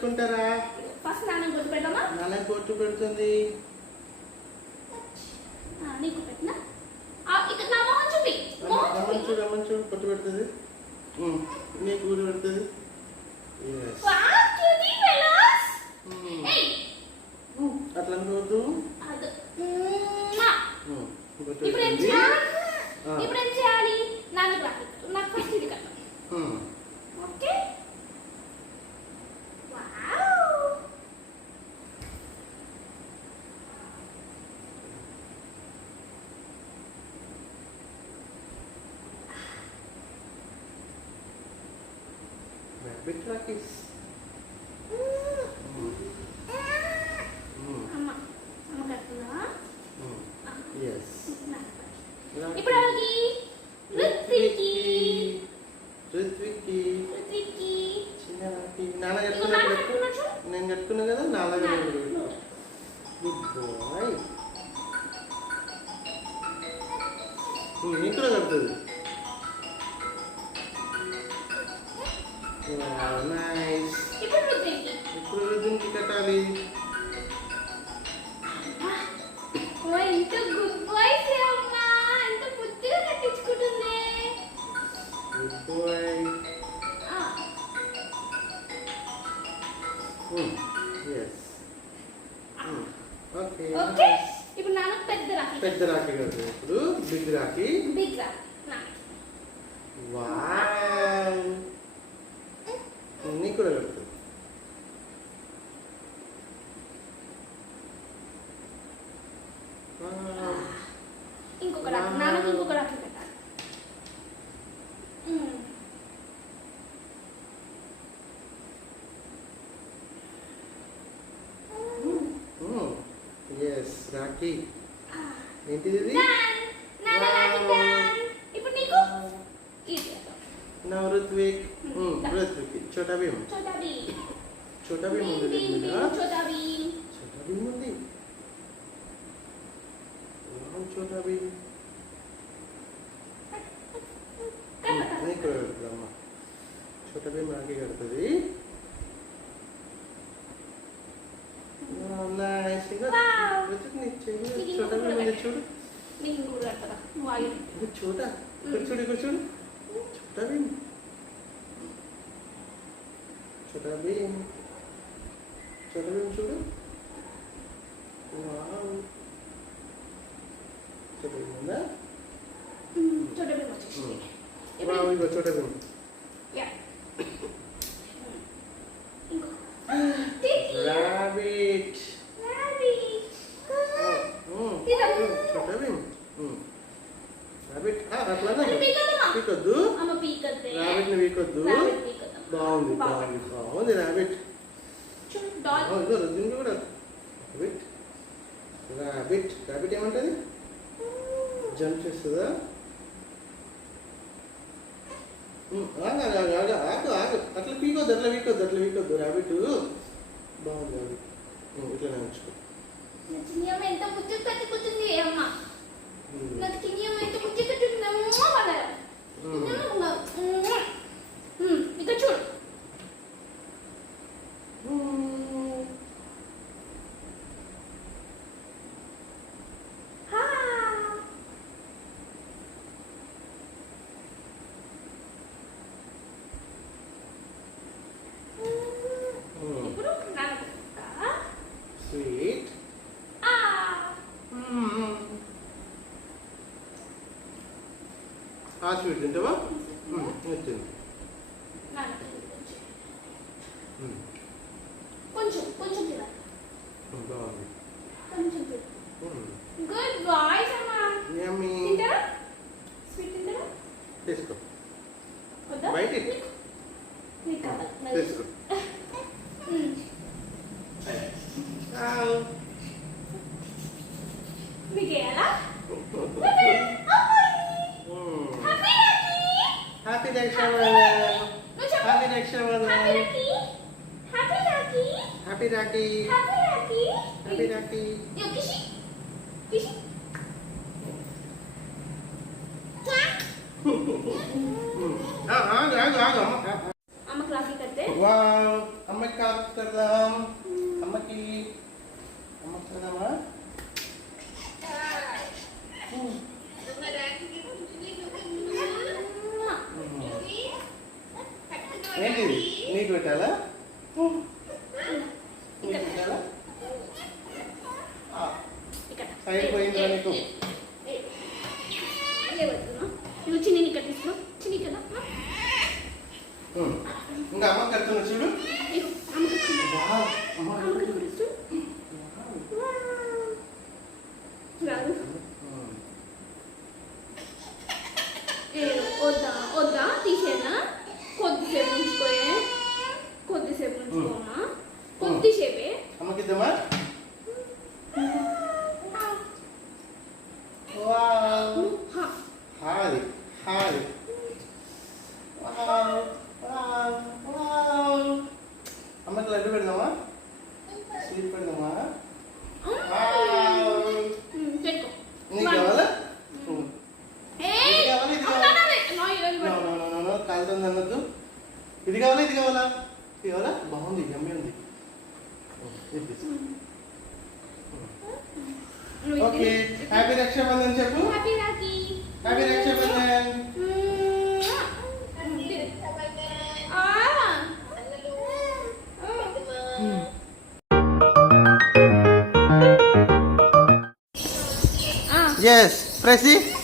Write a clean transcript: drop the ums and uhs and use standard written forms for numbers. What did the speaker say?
కట్టుకుంటారా? First నాన్న బొట్టు పెడదామా? నాన్న బొట్టు పెడుతుంది. నీకు పెట్టినా ఇక్కడ నా మొహం చూపి. అమ్మని చూడు బొట్టు పెడుతుంది. నీకు కూడా పెడుతుంది. అట్లా అనుకోవద్దు. ఇప్పుడు ఏం చేయాలి? నాకు ఫస్ట్ ఇది కట్టు. ఓకే. Rabbit Rakis. అమ్మ కట్టునా? Yes. ఇప్పుడు అలాగే రుత్వికి చిన్న రాఖీ నాన్న కట్టుకున్నప్పుడు నేను కట్టుకున్నా కదా నాన్నగా గుడ్ బాయ్. నీకు కూడా కడుతుంది. నైస్. ఇప్పుడు రుద్దికి కట్టాలి. ఎంత గుడ్ బాయ్స్ అమ్మా, ఎంత బుద్ధిగా కట్టించుకుంటుంది. Good boy. yes. ఓకే. ఇప్పుడు నాన్న పెద్ద రాఖీ కడుతుంది. ఇప్పుడు బిగ్ రాఖీ. వావ్. నీకు కూడా కడుతుంది. ఇంకొక రాఖీ నాన్నకి ఇంకొక రాఖీ పెట్టాలి. ఎస్ రాఖీ. ఏంటిది ఇది? ఇప్పుడు నీకు నా ఋత్విక్. చోటా భీమ్ ఉంది. చోటా భీమ్ ఉంది. చోటా భీమ్ అమ్మ. చోటా భీమ్ రాఖీ కడుతుంది. చోటా భీమ్ ఉంది చూడు. చోటా ఇక్కడ చూడు. చోటా భీమ్ చూడు. వావ్. చోటా భీమ్ ఉందా? వావ్, ఇగో చోటా భీమ్. Rabbit. చోటా భీమ్. రాబిట్ అట్లానే పీకొద్దు. రాబిట్ని పీకొద్దు. బాగుంది రాబిట్. దీన్ని కూడా రాబిట్ ఏమంటది? జంప్ చేస్తుందా? ఆగు. అట్లా పీకొద్దు. రాబిట్ బాగుంది. ఇట్లా నేర్చుకో. ఎంత బుద్ధి కట్టుకుంటుంది అమ్మ. నాకు కినియం ఎంత బుద్ధి కట్టుకుంటుందమ్మా వాళ్ళ. ఇక్కడ చూడు. ఇప్పుడు స్వీట్. ఆ స్వీట్ తింటావా? వచ్చింది. కొంచెం తినాలి. బాగుంది. కొంచెం గుడ్ బాయ్స్ అమ్మా. యమ్మీ. తింటారా? స్వీట్ తింటారా? తీసుకో. వద్దా? బయట తీసుకో. మీకేయాలా? హ్యాపీ రక్షాబంధన్. హ్యాపీ రాఖీ. అమ్మకి రాఖీ కడితే వావ్, అమ్మకి కాదు కదా. ఏంటిది నీకు పెట్టాలా నీకు పెట్టాలా ఇక్కడ సైడ్ పోయిందా నీకు నువ్వు చిన్ని ఇక్కడ తీసుకో చిన్ని కదా ఇంకా అమ్మ కడుతున్నా చూడు వావ్, అమ్మ వద్దా వద్దా తీసేనా కొద్దిసేపు ఉంచుకోయే కొద్దిసేపు ఉంచుకోమా కొద్దిసేపే అమ్మకిద్దామా wow hi hi wow wow wow అమ్మకి లడ్డు పెడదామా స్వీట్ పెడదామా వావ్ పెట్టుకో నీకు కావాలా ఏయ్ ఇది కాలుతుంది అన్నద్దు ఇది కావాలా ఇది కావాలా ఇది కావాలా బాగుంది గమ్మి ఉంది ఓకే హ్యాపీ రక్షాబంధన్ చెప్పు happy Rakhi happy Rakshabandhan yes press it